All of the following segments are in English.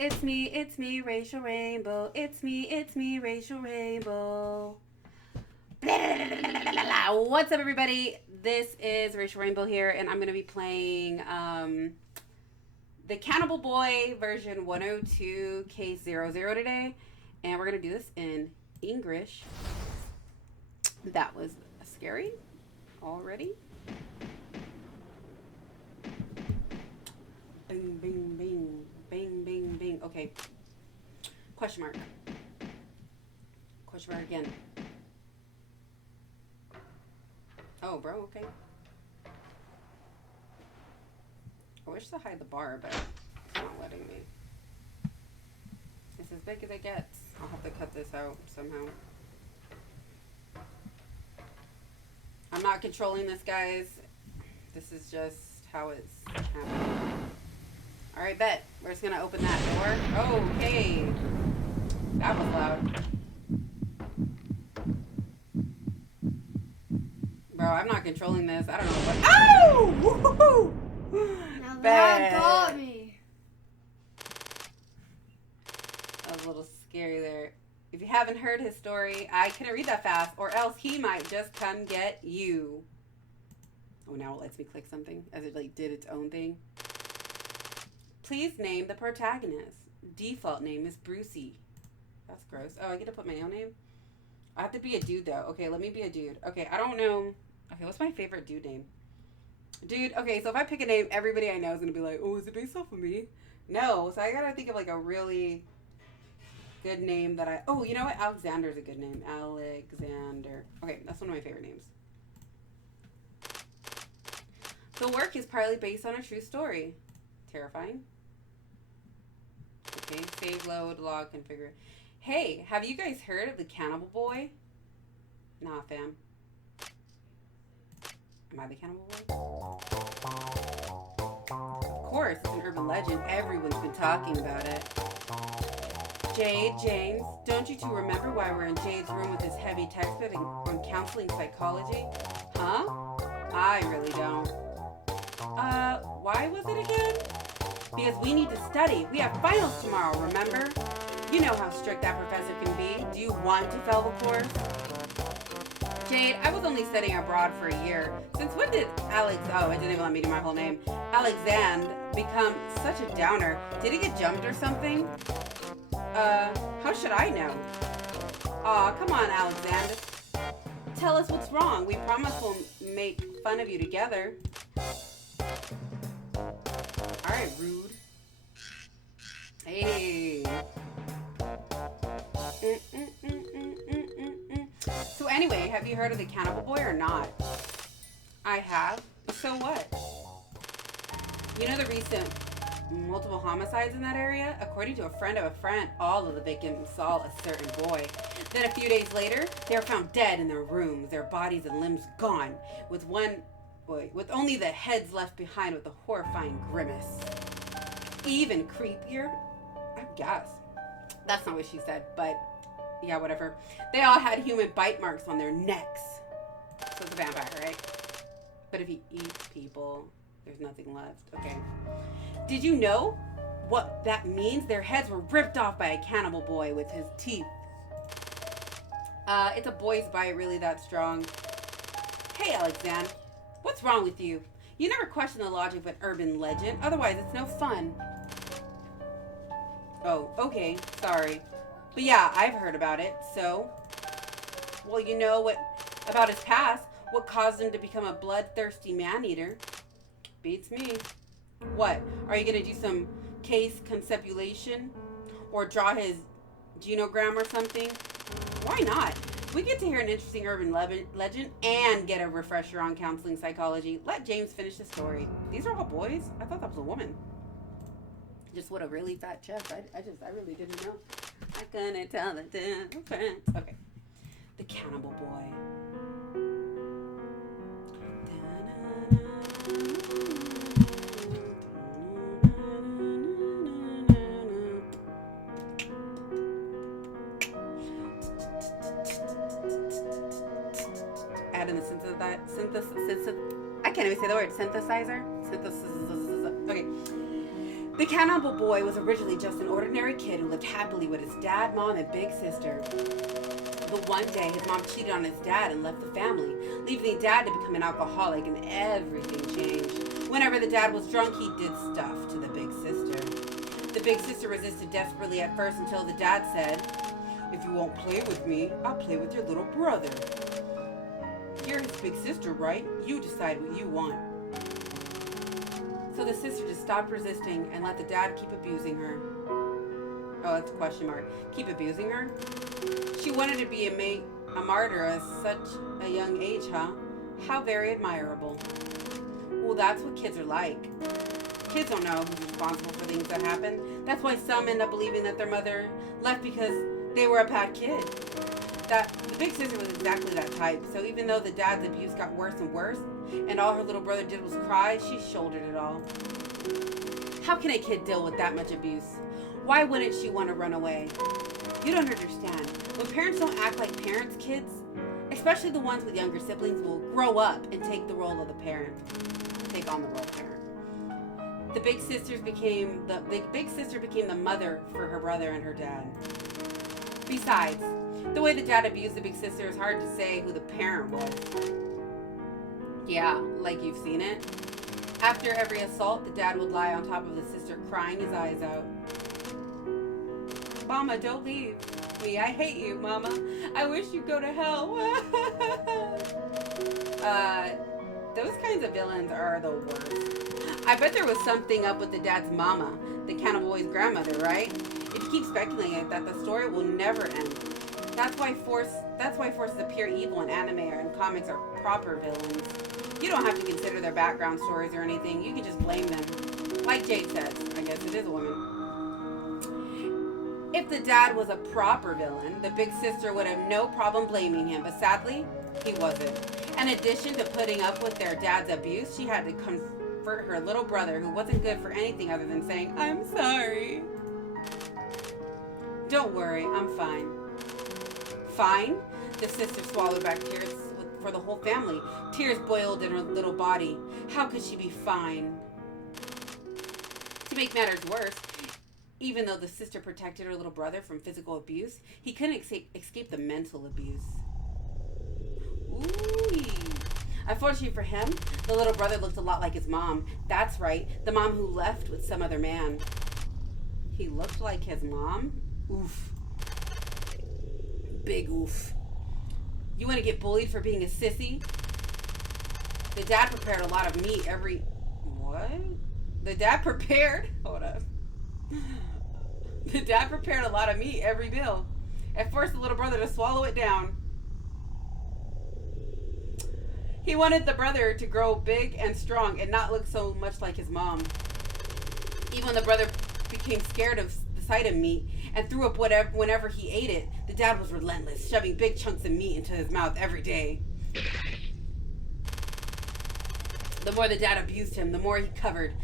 It's me, racial rainbow. It's me, racial rainbow. What's up, everybody? This is Racial Rainbow here, and I'm going to be playing the Cannibal Boy version 102K00 today, and we're going to do this in English. That was scary already. Bing, bing, bing. Bing, bing, bing. Okay. Question mark. Question mark again. Oh, bro, okay. I wish to hide the bar, but it's not letting me. It's as big as it gets. I'll have to cut this out somehow. I'm not controlling this, guys. This is just how it's happening. Alright, bet. We're just gonna open that door. Okay. That was loud. Bro, I'm not controlling this. I don't know what. Oh! Woohoo! Now Bet. that got me. That was a little scary there. If you haven't heard his story, I couldn't read that fast, or else he might just come get you. Oh, now it lets me click something as it like did its own thing. Please name the protagonist. Default name is Brucey. That's gross. Oh, I get to put my own name? I have to be a dude, though. Okay, let me be a dude. Okay, I don't know. Okay, what's my favorite dude name? Dude, okay, so if I pick a name, everybody I know is going to be like, oh, is it based off of me? No, so I got to think of, like, a really good name that I... Oh, you know what? Alexander's a good name. Alexander. Okay, that's one of my favorite names. The work is partly based on a true story. Terrifying. Okay, save, load, log, configure. Hey, have you guys heard of the Cannibal Boy? Nah, fam. Am I the Cannibal Boy? Of course, it's an urban legend. Everyone's been talking about it. Jade, James, don't you two remember why we're in Jade's room with this heavy textbook on counseling psychology? Huh? I really don't. Why was it again? Because we need to study. We have finals tomorrow, remember? You know how strict that professor can be. Do you want to fail the course? Jade, I was only studying abroad for a year. Since when did oh, it didn't even let me do my whole name. Alexander become such a downer. Did he get jumped or something? How should I know? Aw, come on, Alexander. Tell us what's wrong. We promise we'll make fun of you together. Alright, rude. Hey. So anyway, have you heard of the Cannibal Boy or not? I have. So what? You know the recent multiple homicides in that area? According to a friend of a friend, all of the victims saw a certain boy. Then a few days later, they were found dead in their rooms, their bodies and limbs gone, with only the heads left behind with a horrifying grimace. Even creepier? I guess. That's not what she said, but yeah, whatever. They all had human bite marks on their necks. So it's a vampire, right? But if he eats people, there's nothing left. Okay. Did you know what that means? Their heads were ripped off by a cannibal boy with his teeth. It's a boy's bite really that strong. Hey, Alexander. What's wrong with you? You never question the logic of an urban legend. Otherwise, it's no fun. Oh, okay. Sorry. But yeah, I've heard about it. So, well, you know what about his past? What caused him to become a bloodthirsty man-eater? Beats me. What? Are you going to do some case conceptualization? Or draw his genogram or something? Why not? We get to hear an interesting urban legend and get a refresher on counseling psychology. Let James finish the story. These are all boys? I thought that was a woman. Just what a really fat chest. I really didn't know. I couldn't tell the difference. Okay. The Cannibal Boy. Add in the synthesis. I can't even say the word. Synthesizer. Okay. The Cannibal boy was originally just an ordinary kid who lived happily with his dad, mom, and big sister. But one day, his mom cheated on his dad and left the family, leaving dad to become an alcoholic, and everything changed. Whenever the dad was drunk, he did stuff to the big sister. The big sister resisted desperately at first until the dad said, "If you won't play with me, I'll play with your little brother. You're his big sister, right? You decide what you want." So the sister just stopped resisting and let the dad keep abusing her. Oh, that's a question mark. Keep abusing her? She wanted to be a martyr at such a young age, huh? How very admirable. Well, that's what kids are like. Kids don't know who's responsible for things that happen. That's why some end up believing that their mother left because they were a bad kid. The big sister was exactly that type. So even though the dad's abuse got worse and worse, and all her little brother did was cry, she shouldered it all. How can a kid deal with that much abuse? Why wouldn't she want to run away? You don't understand. When parents don't act like parents, kids, especially the ones with younger siblings, will grow up and take the role of the parent. Take on the role of parent. The big sister became the mother for her brother and her dad. Besides, the way the dad abused the big sister, it's hard to say who the parent was. Yeah, like you've seen it. After every assault, the dad would lie on top of the sister, crying his eyes out. "Mama, don't leave me. I hate you, Mama. I wish you'd go to hell." Those kinds of villains are the worst. I bet there was something up with the dad's mama, the Cannibal boy's grandmother, right? If you keep speculating that, the story will never end. That's why forces appear evil in anime or in comics are proper villains. You don't have to consider their background stories or anything. You can just blame them. Like Jade says, I guess it is a woman. If the dad was a proper villain, the big sister would have no problem blaming him, but sadly, he wasn't. In addition to putting up with their dad's abuse, she had to comfort her little brother, who wasn't good for anything other than saying, "I'm sorry." "Don't worry, I'm fine." Fine? The sister swallowed back tears for the whole family. Tears boiled in her little body. How could she be fine? To make matters worse, even though the sister protected her little brother from physical abuse, he couldn't escape the mental abuse. Ooh. Unfortunately for him, the little brother looked a lot like his mom. That's right, the mom who left with some other man. He looked like his mom? Oof. Big oof. You want to get bullied for being a sissy? The dad prepared a lot of meat every... What? The dad prepared... Hold up. The dad prepared a lot of meat every meal and forced the little brother to swallow it down. He wanted the brother to grow big and strong and not look so much like his mom. Even when the brother became scared of the sight of meat and threw up whenever he ate it, the dad was relentless, shoving big chunks of meat into his mouth every day. The more the dad abused him, the more he cowered.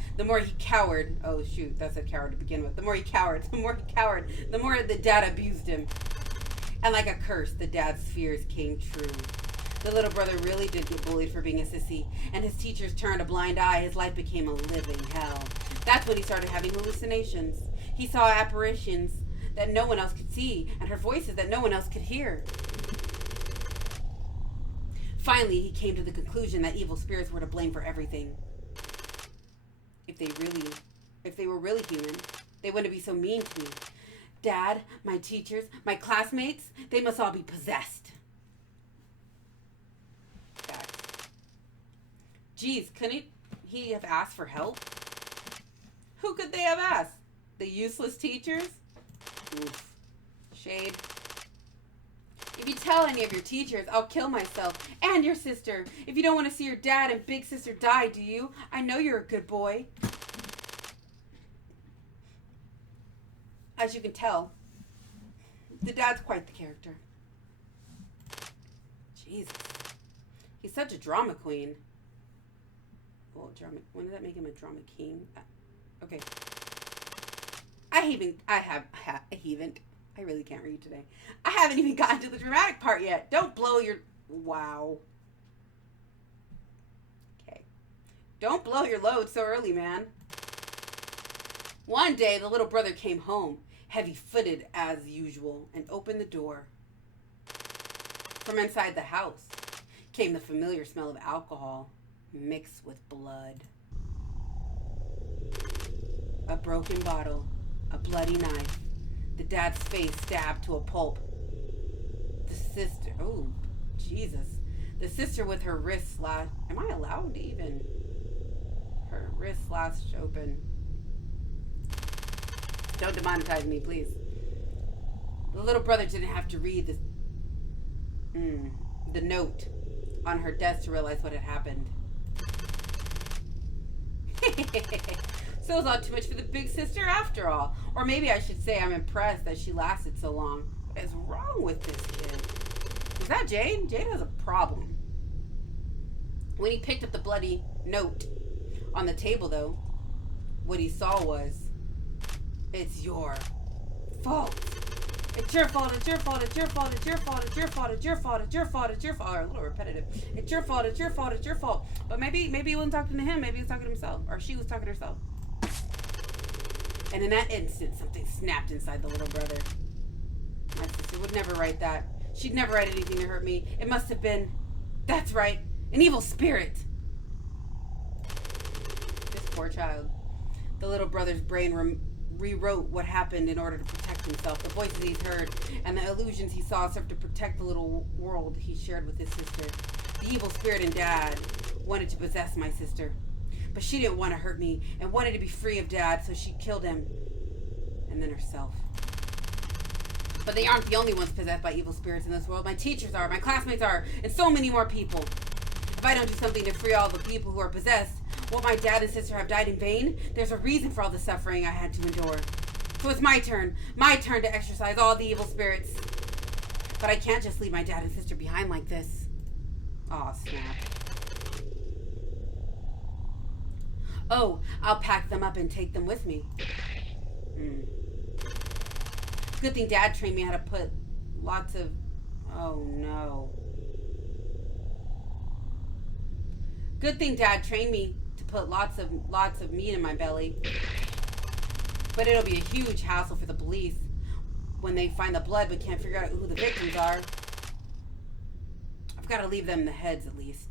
Oh shoot, that's a coward to begin with. The more he cowered, the more the dad abused him. And like a curse, the dad's fears came true. The little brother really did get bullied for being a sissy, and his teachers turned a blind eye. His life became a living hell. That's when he started having hallucinations. He saw apparitions that no one else could see, and heard voices that no one else could hear. Finally, he came to the conclusion that evil spirits were to blame for everything. If they were really human, they wouldn't be so mean to me. Dad, my teachers, my classmates, they must all be possessed. Geez, couldn't he have asked for help? Who could they have asked? The useless teachers? Oof. Shade. If you tell any of your teachers, I'll kill myself and your sister. If you don't want to see your dad and big sister die, do you? I know you're a good boy. As you can tell, the dad's quite the character. Jesus. He's such a drama queen. Well, drama. When did that make him a drama king? Okay. I really can't read today. I haven't even gotten to the dramatic part yet. Don't blow your... Wow. Okay. Don't blow your load so early, man. One day, the little brother came home, heavy-footed as usual, and opened the door. From inside the house came the familiar smell of alcohol mixed with blood. A broken bottle, a bloody knife, the dad's face stabbed to a pulp. The sister, oh, Jesus. The sister with her wrist slashed, am I allowed to even? Her wrist slashed open. Don't demonetize me, please. The little brother didn't have to read the note on her desk to realize what had happened. So it was all too much for the big sister after all. Or maybe I should say I'm impressed that she lasted so long. What is wrong with this kid? Is that Jade? Jade has a problem. When he picked up the bloody note on the table, though, what he saw was, it's your fault. It's your fault, it's your fault, it's your fault, it's your fault, it's your fault, it's your fault, it's your fault, it's your fault. Or a little repetitive. It's your fault, it's your fault, it's your fault. But maybe he wasn't talking to him, maybe he was talking to himself. Or she was talking to herself. And in that instant, something snapped inside the little brother. My sister would never write that. She'd never write anything to hurt me. It must have been, that's right, an evil spirit. This poor child. The little brother's brain rewrote what happened in order to protect himself. The voices he's heard and the illusions he saw served to protect the little world he shared with his sister. The evil spirit in Dad wanted to possess my sister. But she didn't want to hurt me and wanted to be free of Dad, so she killed him. And then herself. But they aren't the only ones possessed by evil spirits in this world. My teachers are, my classmates are, and so many more people. If I don't do something to free all the people who are possessed, won't my dad and sister have died in vain? There's a reason for all the suffering I had to endure. So it's my turn to exorcise all the evil spirits. But I can't just leave my dad and sister behind like this. Aw, snap. Oh, I'll pack them up and take them with me. Good thing Dad trained me how to put lots of... Oh, no. Good thing Dad trained me to put lots of meat in my belly. But it'll be a huge hassle for the police when they find the blood but can't figure out who the victims are. I've got to leave them the heads at least.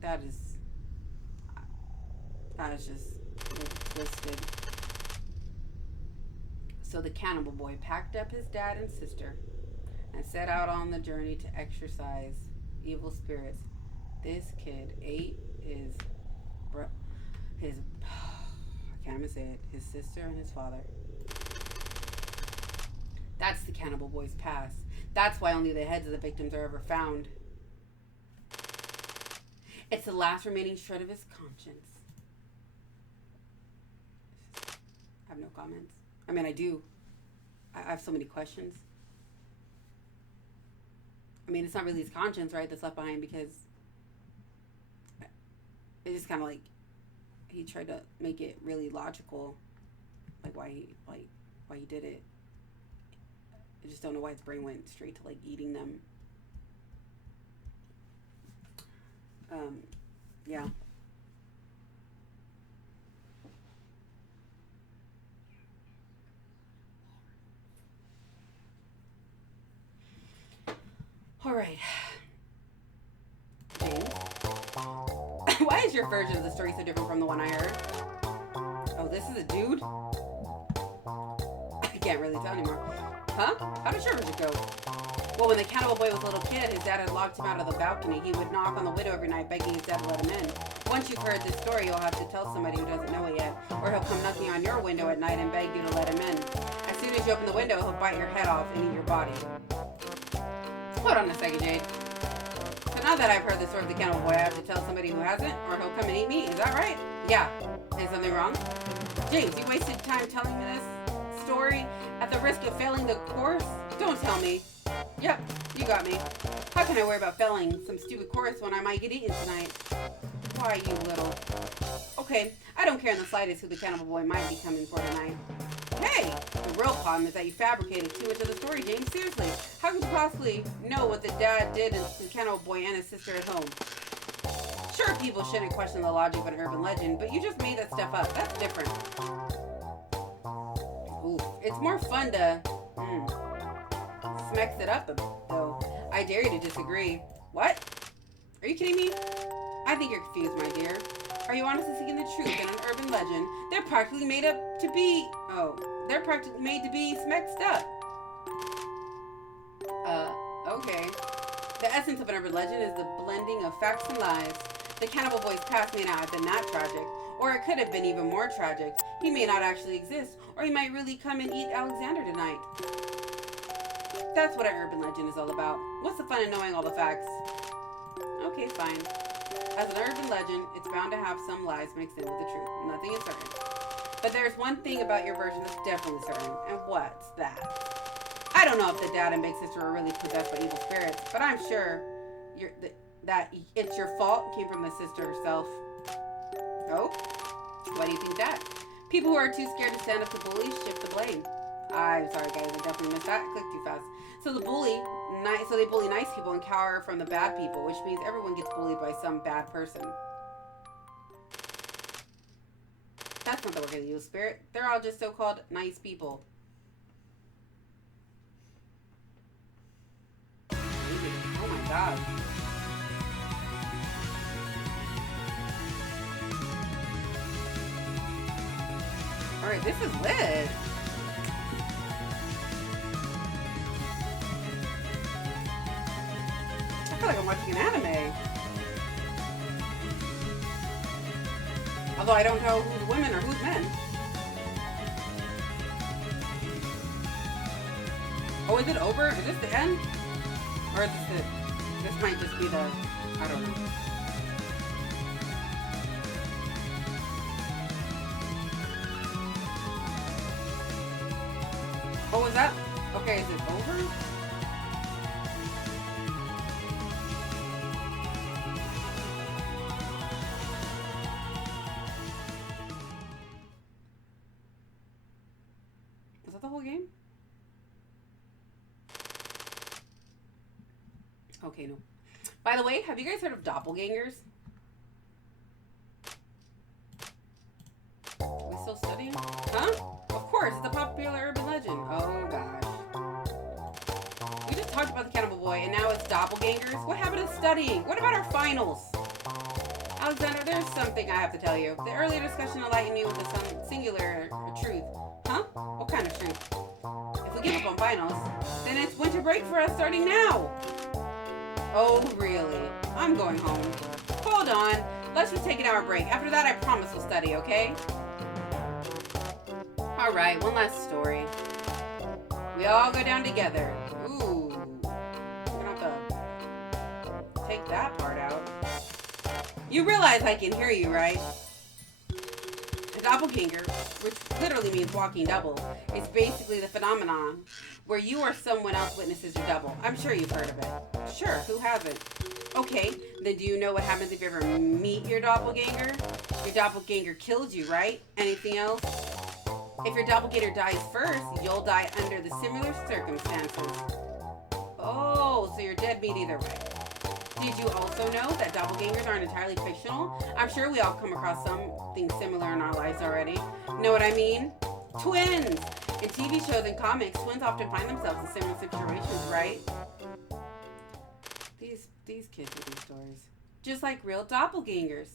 That is just twisted. So the cannibal boy packed up his dad and sister and set out on the journey to exorcise evil spirits. This kid ate his I can't even say it, his sister and his father. That's the cannibal boy's past. That's why only the heads of the victims are ever found. It's the last remaining shred of his conscience. I have no comments. I mean, I do. I have so many questions. I mean, it's not really his conscience, right, that's left behind, because it's just kind of like he tried to make it really logical, like why he did it. I just don't know why his brain went straight to like eating them. Yeah. All right. James? Why is your version of the story so different from the one I heard? Oh, this is a dude? I can't really tell anymore. Huh? How did your version go? Well, when the cannibal boy was a little kid, his dad had locked him out of the balcony. He would knock on the window every night, begging his dad to let him in. Once you've heard this story, you'll have to tell somebody who doesn't know it yet. Or he'll come knocking on your window at night and beg you to let him in. As soon as you open the window, he'll bite your head off and eat your body. Hold on a second, Jade. So now that I've heard the story of the cannibal boy, I have to tell somebody who hasn't, or he'll come and eat me. Is that right? Yeah. Is something wrong? James, you wasted time telling me this story at the risk of failing the course? Don't tell me. Yep, you got me. How can I worry about failing some stupid course when I might get eaten tonight? Why, you little... Okay, I don't care in the slightest who the cannibal boy might be coming for tonight. Hey! The real problem is that you fabricated too much of the story, James. Seriously, how could you possibly know what the dad did to the cannibal boy and his sister at home? Sure, Sure, people shouldn't question the logic of an urban legend, but you just made that stuff up. That's different. Ooh, it's more fun to smacks it up, though. I dare you to disagree. What? Are you kidding me? I think you're confused, my dear. Are you honestly seeking the truth in an urban legend? They're practically made up to be... Oh, they're practically made to be smacked up. Okay. The essence of an urban legend is the blending of facts and lies. The Cannibal Boy's past may not have been that tragic, or it could have been even more tragic. He may not actually exist, or he might really come and eat Alexander tonight. That's what an urban legend is all about. What's the fun in knowing all the facts? Okay, fine. As an urban legend, it's bound to have some lies mixed in with the truth. Nothing is certain. But there's one thing about your version that's definitely certain, and what's that? I don't know if the dad and big sister are really possessed by evil spirits, but I'm sure that it's your fault came from the sister herself. Oh? Why do you think that? People who are too scared to stand up to bullies shift the blame. I'm sorry, guys, I definitely missed that. I clicked too fast. So they bully nice people and cower from the bad people, which means everyone gets bullied by some bad person. That's not the work of the evil spirit. They're all just so-called nice people. Oh my god. Alright, this is lit. I feel like I'm watching an anime. Although I don't know who's women or who's men. Oh, is it over? Is this the end? Or is this might just be the, I don't know. Oh, is that, okay, is it over? Is that the whole game? Okay, no. By the way, have you guys heard of doppelgangers? Are we still studying? Huh? Of course, it's a popular urban legend. Oh, gosh. We just talked about the Cannibal Boy, and now it's doppelgangers? What happened to studying? What about our finals? Alexander, there's something I have to tell you. The earlier discussion enlightened me with a singular truth. Huh? What kind of truth? If we give up on finals, then it's winter break for us starting now. Oh, really? I'm going home. Hold on. Let's just take an hour break. After that, I promise we'll study, okay? Alright, one last story. We all go down together. Ooh. We're gonna have to take that part out. You realize I can hear you, right? A doppelganger, which literally means walking double, is basically the phenomenon where you or someone else witnesses your double. I'm sure you've heard of it. Sure, who hasn't? Okay, then do you know what happens if you ever meet your doppelganger? Your doppelganger kills you, right? Anything else? If your doppelganger dies first, you'll die under the similar circumstances. Oh, so you're dead meat either way. Did you also know that doppelgangers aren't entirely fictional? I'm sure we all come across something similar in our lives already. Know what I mean? Twins! In TV shows and comics, twins often find themselves in similar situations, right? These kids with these stories. Just like real doppelgangers.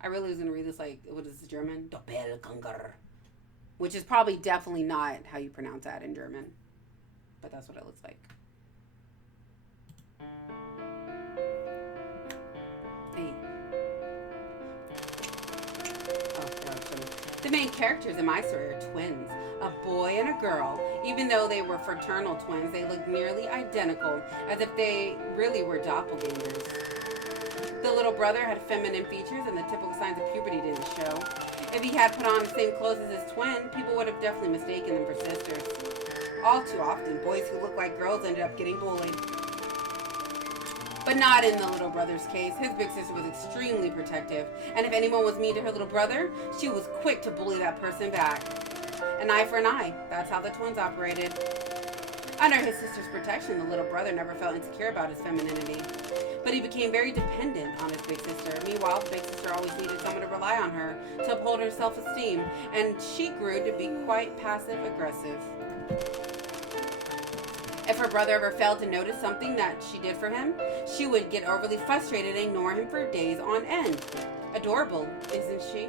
I really was going to read this like, what is this, German? Doppelganger. Which is probably definitely not how you pronounce that in German. But that's what it looks like. Hey. Oh, God. The main characters in my story are twins. A boy and a girl. Even though they were fraternal twins, they looked nearly identical, as if they really were doppelgangers. The little brother had feminine features and the typical signs of puberty didn't show. If he had put on the same clothes as his twin, people would have definitely mistaken them for sisters. All too often, boys who looked like girls ended up getting bullied. But not in the little brother's case. His big sister was extremely protective, and if anyone was mean to her little brother, she was quick to bully that person back. An eye for an eye. That's how the twins operated. Under his sister's protection, the little brother never felt insecure about his femininity, but he became very dependent on his big sister. Meanwhile, the big sister always needed someone to rely on her to uphold her self-esteem, and she grew to be quite passive-aggressive. If her brother ever failed to notice something that she did for him, she would get overly frustrated and ignore him for days on end. Adorable, isn't she?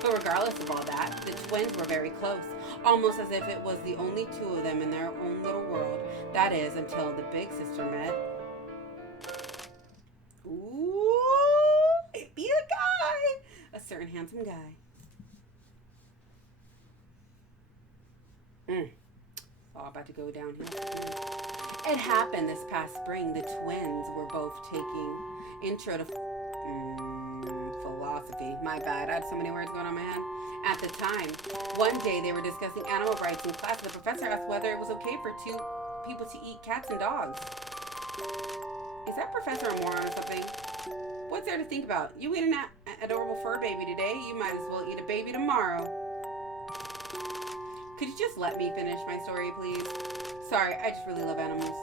But regardless of all that, the twins were very close, almost as if it was the only two of them in their own little world. That is, until the big sister met. Ooh, it be a guy! A certain handsome guy. All about to go downhill. It happened this past spring. The twins were both taking intro to philosophy. My bad. I had so many words going on my head. At the time, one day they were discussing animal rights in class. The professor asked whether it was okay for two people to eat cats and dogs. Is that professor a moron or something? What's there to think about? You eat an adorable fur baby today, you might as well eat a baby tomorrow. Could you just let me finish my story, please? Sorry, I just really love animals.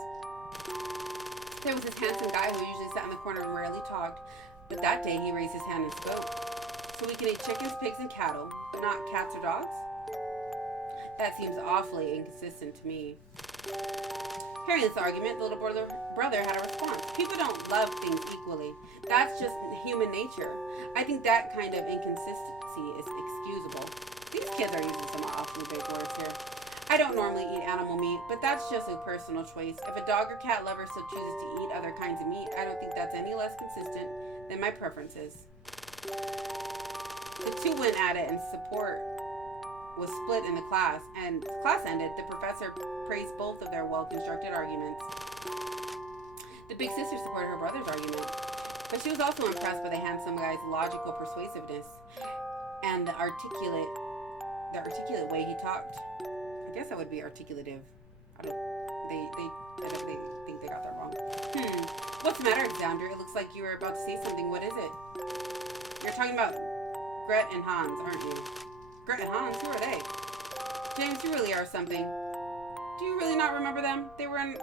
There was this handsome guy who usually sat in the corner and rarely talked, but that day he raised his hand and spoke. So we can eat chickens, pigs, and cattle, but not cats or dogs? That seems awfully inconsistent to me. Hearing this argument, the little brother had a response. People don't love things equally. That's just human nature. I think that kind of inconsistency is excusable. These kids are using some awfully big words here. I don't normally eat animal meat, but that's just a personal choice. If a dog or cat lover still chooses to eat other kinds of meat, I don't think that's any less consistent than my preferences. The two went at it and support was split in the class, and class ended. The professor praised both of their well-constructed arguments. The big sister supported her brother's argument, but she was also impressed by the handsome guy's logical persuasiveness and the articulate way he talked. I guess that would be articulative. I think they got that wrong. What's the matter, Xander? It looks like you were about to say something. What is it? You're talking about Gret and Hans, aren't you? Gret and Hans? Who are they? James, you really are something. Do you really not remember them? They were in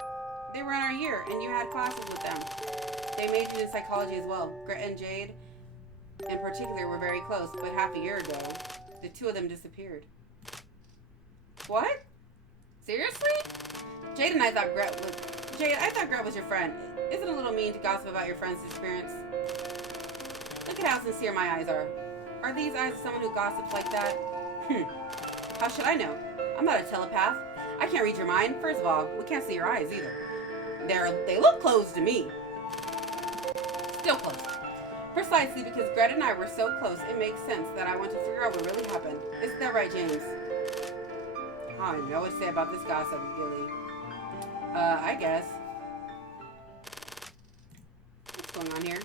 our year, and you had classes with them. They majored in psychology as well. Gret and Jade, in particular, were very close, but half a year ago, the two of them disappeared. What? Seriously? Jade, I thought Gret was your friend. Isn't it a little mean to gossip about your friend's disappearance? Look at how sincere my eyes are. Are these eyes of someone who gossips like that? How should I know? I'm not a telepath. I can't read your mind. First of all, we can't see your eyes either. They look closed to me. Still closed. Precisely because Greta and I were so close, it makes sense that I want to figure out what really happened. Isn't that right, James? I don't know what to say about this gossip, Gilly. I guess. What's going on here?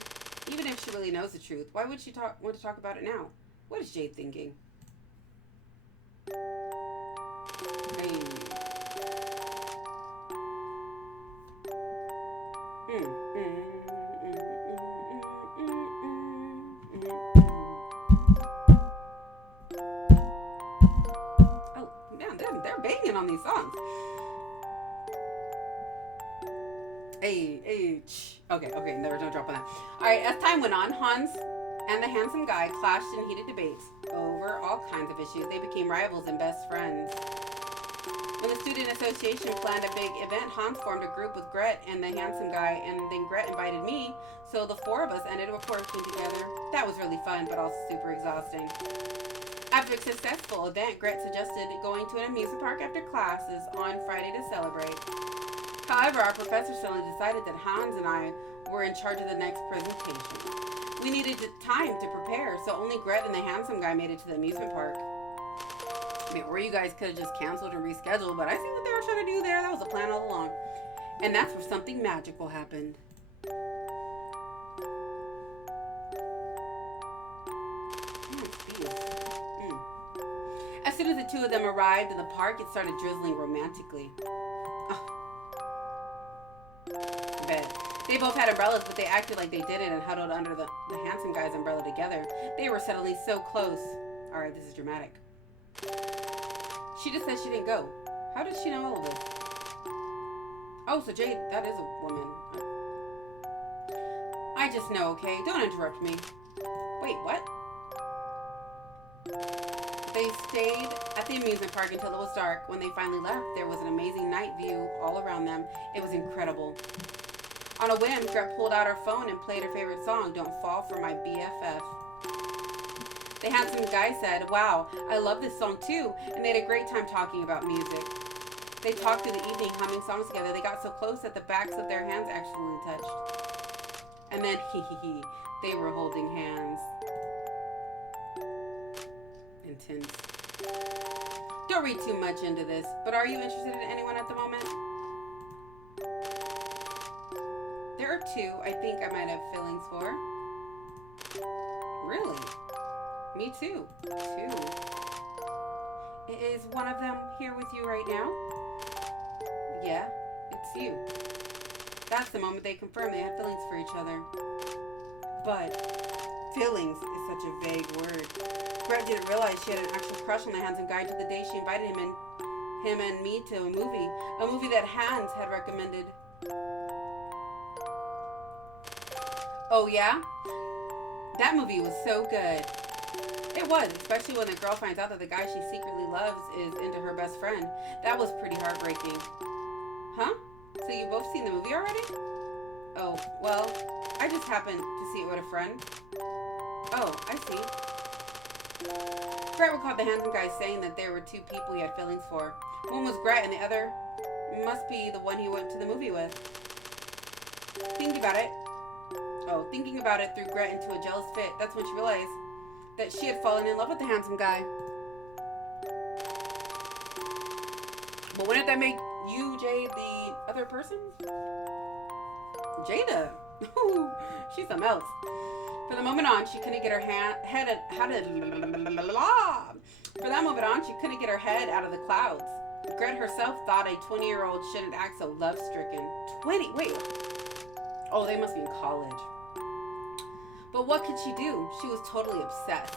Even if she really knows the truth, why would she want to talk about it now? What is Jade thinking? Hey. Oh, damn, they're banging on these songs. Hey, okay, there was no drop on that. Alright, as time went on, Hans and the handsome guy clashed in heated debates over all kinds of issues. They became rivals and best friends. When the student association planned a big event, Hans formed a group with Gret and the handsome guy, and then Gret invited me, so the four of us ended up working together. That was really fun, but also super exhausting. After a successful event, Gret suggested going to an amusement park after classes on Friday to celebrate. However, our professor suddenly decided that Hans and I were in charge of the next presentation. We needed time to prepare, so only Gret and the handsome guy made it to the amusement park. I mean, or you guys could have just canceled and rescheduled, but I see what they were trying to do there. That was a plan all along. And that's where something magical happened. As soon as the two of them arrived in the park, it started drizzling romantically. I bet. They both had umbrellas, but they acted like they didn't and huddled under the handsome guy's umbrella together. They were suddenly so close. Alright, this is dramatic. She just said she didn't go. How does she know all of this? Oh, so Jade, that is a woman. I just know, okay? Don't interrupt me. Wait, what? They stayed at the amusement park until it was dark. When they finally left, there was an amazing night view all around them. It was incredible. On a whim, Gret pulled out her phone and played her favorite song, Don't Fall for My BFF. The handsome guy said, wow, I love this song too, and they had a great time talking about music. They talked through the evening, humming songs together. They got so close that the backs of their hands actually touched. And then, they were holding hands. Intense. Don't read too much into this, but are you interested in anyone at the moment? There are two I think I might have feelings for. Really? Me too. Is one of them here with you right now? Yeah, it's you. That's the moment they confirmed they had feelings for each other. But feelings is such a vague word. Gret didn't realize she had an actual crush on the handsome guy till the day she invited him and me to a movie that Hans had recommended. Oh yeah? That movie was so good. It was, especially when the girl finds out that the guy she secretly loves is into her best friend. That was pretty heartbreaking. Huh? So you both seen the movie already? Oh, well, I just happened to see it with a friend. Oh, I see. Gret recalled the handsome guy saying that there were two people he had feelings for. One was Gret and the other must be the one he went to the movie with. Thinking about it threw Gret into a jealous fit. That's when she realized that she had fallen in love with the handsome guy. But wouldn't that make you, Jade, the other person? Jada. She's something else. For the moment on, she couldn't get her head out of the clouds. Gret herself thought a 20-year-old shouldn't act so love-stricken. 20? Wait. Oh, they must be in college. But what could she do? She was totally obsessed.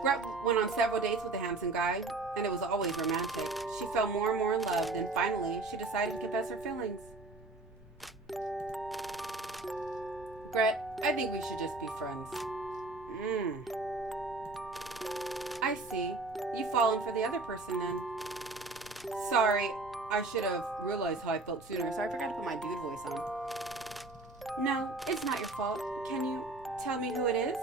Gret went on several dates with the handsome guy, and it was always romantic. She fell more and more in love, and finally, she decided to confess her feelings. Gret, I think we should just be friends. I see. You've fallen for the other person then. Sorry, I should have realized how I felt sooner, so I forgot to put my dude voice on. No, it's not your fault. Can you tell me who it is?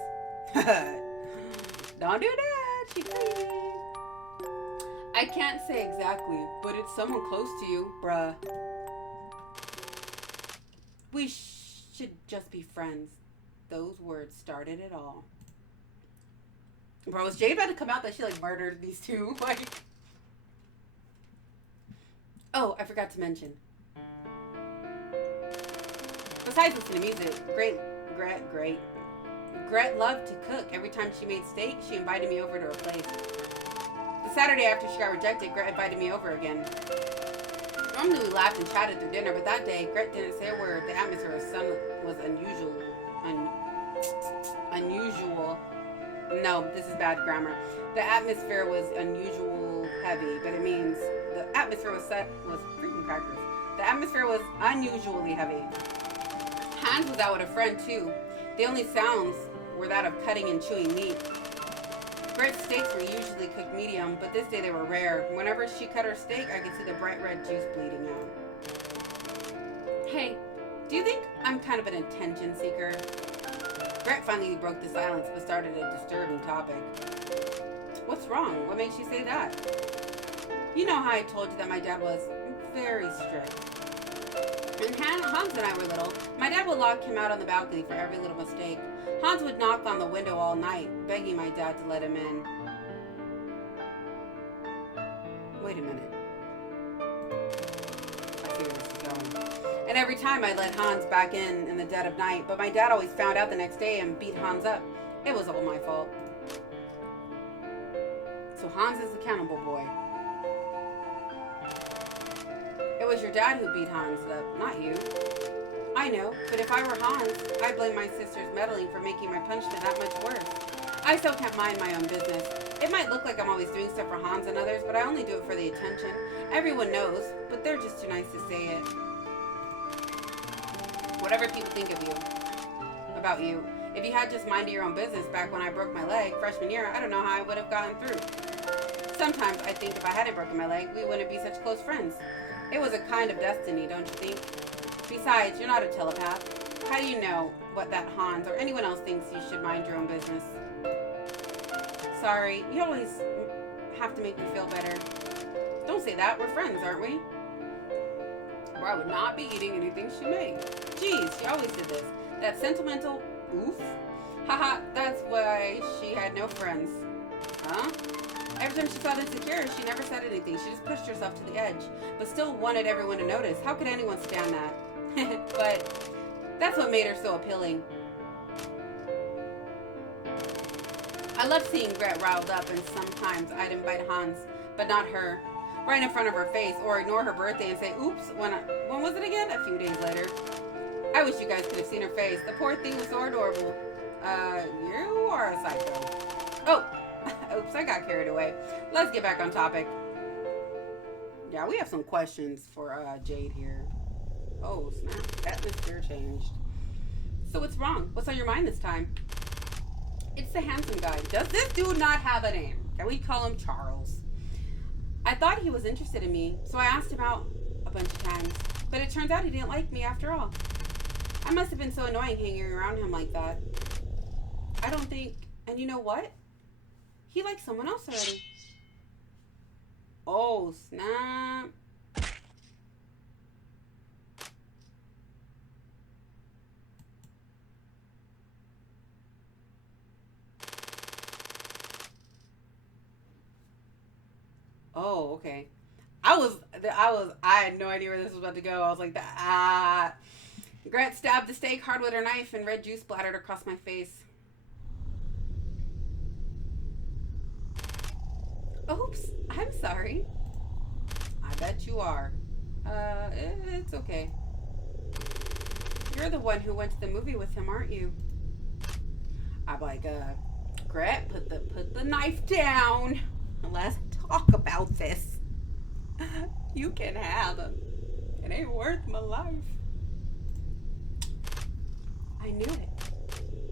Don't do that. She's crazy. I can't say exactly, but it's someone close to you, bruh. We should just be friends. Those words started it all. Bro, was Jade about to come out that she murdered these two? Oh, I forgot to mention. Besides listening to music, Gret loved to cook. Every time she made steak, she invited me over to her place. The Saturday after she got rejected, Gret invited me over again. Normally we laughed and chatted through dinner, but that day, Gret didn't say a word. The atmosphere was unusual. No, this is bad grammar. The atmosphere was unusual heavy, but it means the atmosphere was freaking crackers. The atmosphere was unusually heavy. Hans was out with a friend too. The only sounds were that of cutting and chewing meat. Gret's steaks were usually cooked medium, but this day they were rare. Whenever she cut her steak, I could see the bright red juice bleeding out. Hey, do you think I'm kind of an attention seeker? Gret finally broke the silence, but started a disturbing topic. What's wrong? What makes you say that? You know how I told you that my dad was very strict. When Hans and I were little, my dad would lock him out on the balcony for every little mistake. Hans would knock on the window all night, begging my dad to let him in. Wait a minute. I see where this is going. And every time I'd let Hans back in the dead of night, but my dad always found out the next day and beat Hans up. It was all my fault. So Hans is the cannibal boy. It was your dad who beat Hans up, not you. I know, but if I were Hans, I'd blame my sister's meddling for making my punishment that much worse. I still can't mind my own business. It might look like I'm always doing stuff for Hans and others, but I only do it for the attention. Everyone knows, but they're just too nice to say it. Whatever people think of you, about you. If you had just minded your own business back when I broke my leg freshman year, I don't know how I would have gotten through. Sometimes I think if I hadn't broken my leg, we wouldn't be such close friends. It was a kind of destiny, don't you think? Besides, you're not a telepath. How do you know what that Hans or anyone else thinks you should mind your own business? Sorry, you always have to make me feel better. Don't say that, we're friends, aren't we? Or I would not be eating anything she made. Geez, she always did this. That sentimental oof. Haha, that's why she had no friends. Huh? Every time she felt insecure, she never said anything. She just pushed herself to the edge, but still wanted everyone to notice. How could anyone stand that? But that's what made her so appealing. I loved seeing Gret riled up, and sometimes I'd invite Hans, but not her, right in front of her face, or ignore her birthday and say, oops, when was it again? A few days later. I wish you guys could have seen her face. The poor thing was so adorable. You are a psycho. Oh, oops, I got carried away. Let's get back on topic. Yeah, we have some questions for Jade here. Oh, snap. Atmosphere changed. So what's wrong? What's on your mind this time? It's the handsome guy. Does this dude not have a name? Can we call him Charles? I thought he was interested in me, so I asked him out a bunch of times. But it turns out he didn't like me after all. I must have been so annoying hanging around him like that. I don't think... And you know what? He likes someone else already. Oh, snap. Oh, okay. I had no idea where this was about to go. I was like, Gret stabbed the steak hard with her knife and red juice splattered across my face. Oops, I'm sorry. I bet you are. It's okay. You're the one who went to the movie with him, aren't you? I'm like, Gret, put the knife down. Let's talk about this. You can have him. It ain't worth my life. I knew it.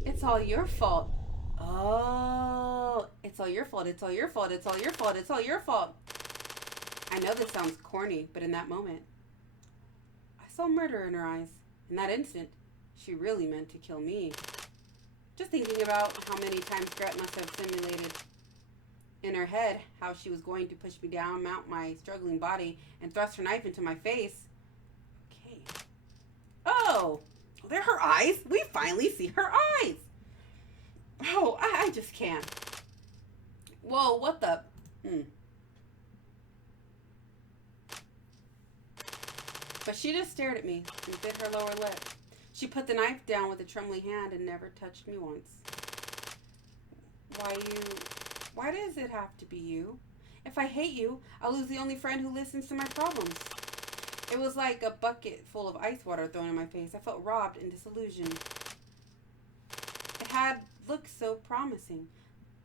It's all your fault. Oh, it's all your fault. It's all your fault. It's all your fault. It's all your fault. I know this sounds corny, but in that moment, I saw murder in her eyes. In that instant, she really meant to kill me. Just thinking about how many times Gret must have simulated in her head how she was going to push me down, mount my struggling body, and thrust her knife into my face. Okay. Oh, they're her eyes. We finally see her eyes. Oh, I just can't. Whoa, what the? But she just stared at me and bit her lower lip. She put the knife down with a trembling hand and never touched me once. Why does it have to be you? If I hate you, I'll lose the only friend who listens to my problems. It was like a bucket full of ice water thrown in my face. I felt robbed and disillusioned. It had looked so promising,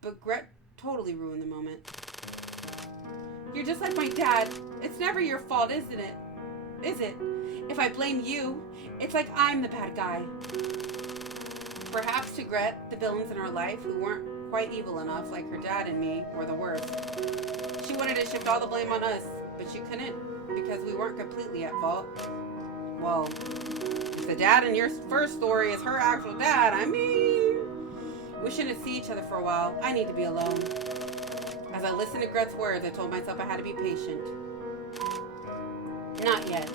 but Gret totally ruined the moment. You're just like my dad. It's never your fault, isn't it? Is it? If I blame you, it's like I'm the bad guy. Perhaps to Gret, the villains in her life who weren't quite evil enough, like her dad and me, were the worst. She wanted to shift all the blame on us, but she couldn't because we weren't completely at fault. Well, if the dad in your first story is her actual dad, I mean, we shouldn't see each other for a while. I need to be alone. As I listened to Gret's words, I told myself I had to be patient. Not yet.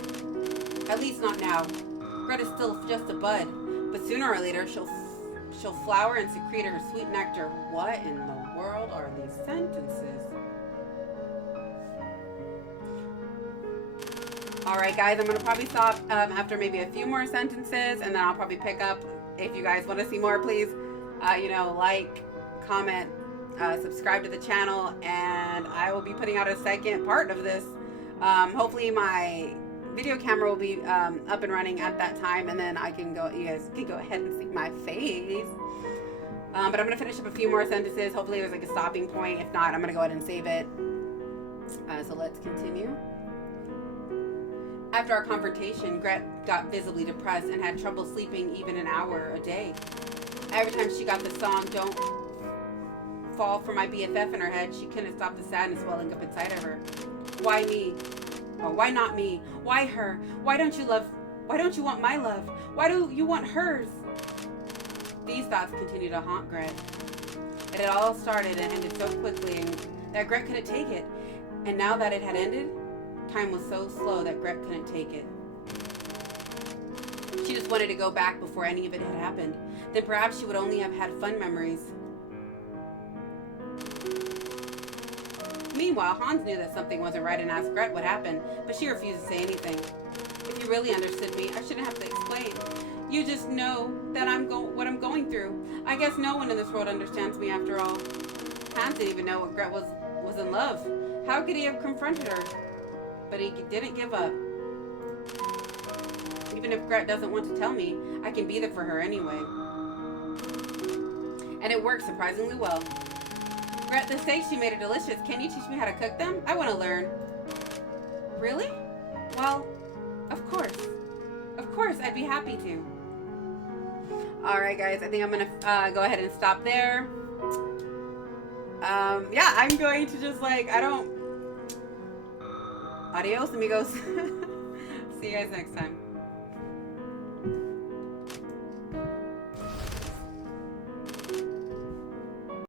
At least not now. Gret is still just a bud, but sooner or later she'll flower and secrete her sweet nectar. What in the world are these sentences? Alright guys, I'm going to probably stop after maybe a few more sentences, and then I'll probably pick up. If you guys want to see more, please, like, comment, subscribe to the channel, and I will be putting out a second part of this. Hopefully my video camera will be up and running at that time, and then you guys can go ahead and see my face. But I'm going to finish up a few more sentences. Hopefully there's like a stopping point. If not, I'm going to go ahead and save it. So let's continue. After our confrontation, Gret got visibly depressed and had trouble sleeping even an hour a day. Every time she got the song "Don't Fall for My BFF" in her head, she couldn't stop the sadness welling up inside of her. Why me? Oh, why not me? Why her? Why don't you want my love? Why do you want hers? These thoughts continued to haunt Gret. It had all started and ended so quickly that Gret couldn't take it. And now that it had ended, time was so slow that Gret couldn't take it. She just wanted to go back before any of it had happened. Then perhaps she would only have had fun memories. Meanwhile, Hans knew that something wasn't right and asked Gret what happened, but she refused to say anything. If you really understood me, I shouldn't have to explain. You just know that what I'm going through. I guess no one in this world understands me after all. Hans didn't even know what Gret was in love. How could he have confronted her? But he didn't give up. Even if Gret doesn't want to tell me, I can be there for her anyway. And it worked surprisingly well. Gret, the steaks you made are delicious. Can you teach me how to cook them? I want to learn. Really? Well, of course. Of course, I'd be happy to. Alright guys, I think I'm going to go ahead and stop there. Yeah, I'm going to just Adios, amigos. See you guys next time.